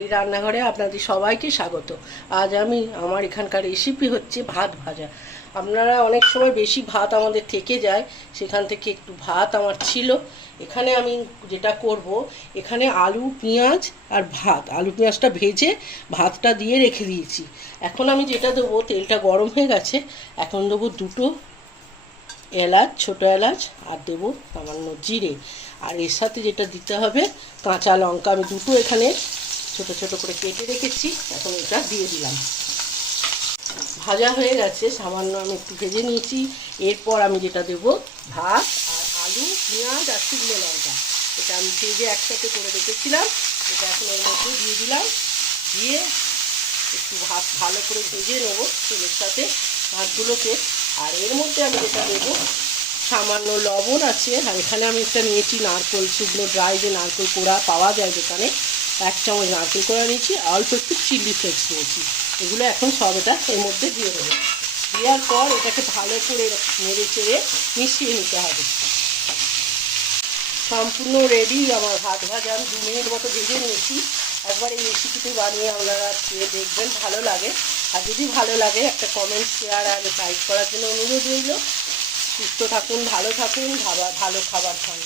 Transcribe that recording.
এই রান্নাঘরে আপনাদের সবাইকে স্বাগত। আজ আমি আমার এখানকার রেসিপি হচ্ছে ভাত ভাজা। আপনারা অনেক সময় বেশি ভাত আমাদের থেকে যায়, সেখান থেকে একটু ভাত আমার ছিল। এখানে আমি যেটা করব, এখানে আলু পেঁয়াজ আর ভাত, আলু পেঁয়াজটা ভেজে ভাতটা দিয়ে রেখে দিয়েছি। এখন আমি যেটা দেবো, তেলটা গরম হয়ে গেছে, এখন দেবো দুটো এলাচ, ছোটো এলাচ, আর দেবো সামান্য জিরে। আর এর সাথে যেটা দিতে হবে, কাঁচা লঙ্কা আমি দুটো এখানে ছোট ছোট করে কেটে রেখেছি, এখন এটা দিয়ে দিলাম। ভাজা হয়ে গেছে, সামান্য আমি একটু ভেজে নিয়েছি। এরপর আমি যেটা দেব, ভাত আর আলু পেঁয়াজ আর শুকনো লঙ্কা, এটা আমি ভেজে একসাথে করে রেখেছিলাম, এটা এখন এর মধ্যে দিয়ে দিলাম। দিয়ে একটু ভাত ভালো করে ভেজে নেবো তেলের সাথে ভাতগুলোকে। আর এর মধ্যে আমি যেটা দেবো, সামান্য লবণ আছে, আর এখানে আমি একটা নিয়েছি নারকেল, শুকনো ড্রাই যে নারকেল কোড়া পাওয়া যায় দোকানে, 1 চামচ নারকেল কোড়া নিয়েছি, অল্প একটু চিলি ফ্লেক্স নিয়েছি। এগুলো এখন সব এটা এর মধ্যে দিয়ে দেবো। দেওয়ার পর এটাকে ভালো করে নেড়ে চেড়ে মিশিয়ে নিতে হবে। সম্পূর্ণ রেডি আমার ভাত ভাজা, আমি 2 মিনিট মতো ভেজে নিয়েছি। একবার এই রেসিপিটি বানিয়ে আপনারা খেয়ে দেখবেন, ভালো লাগে। আর যদি ভালো লাগে একটা কমেন্ট, শেয়ার আর লাইক করার জন্য অনুরোধ রইল। সুস্থ থাকুন, ভালো থাকুন, ভালো খাবার খান।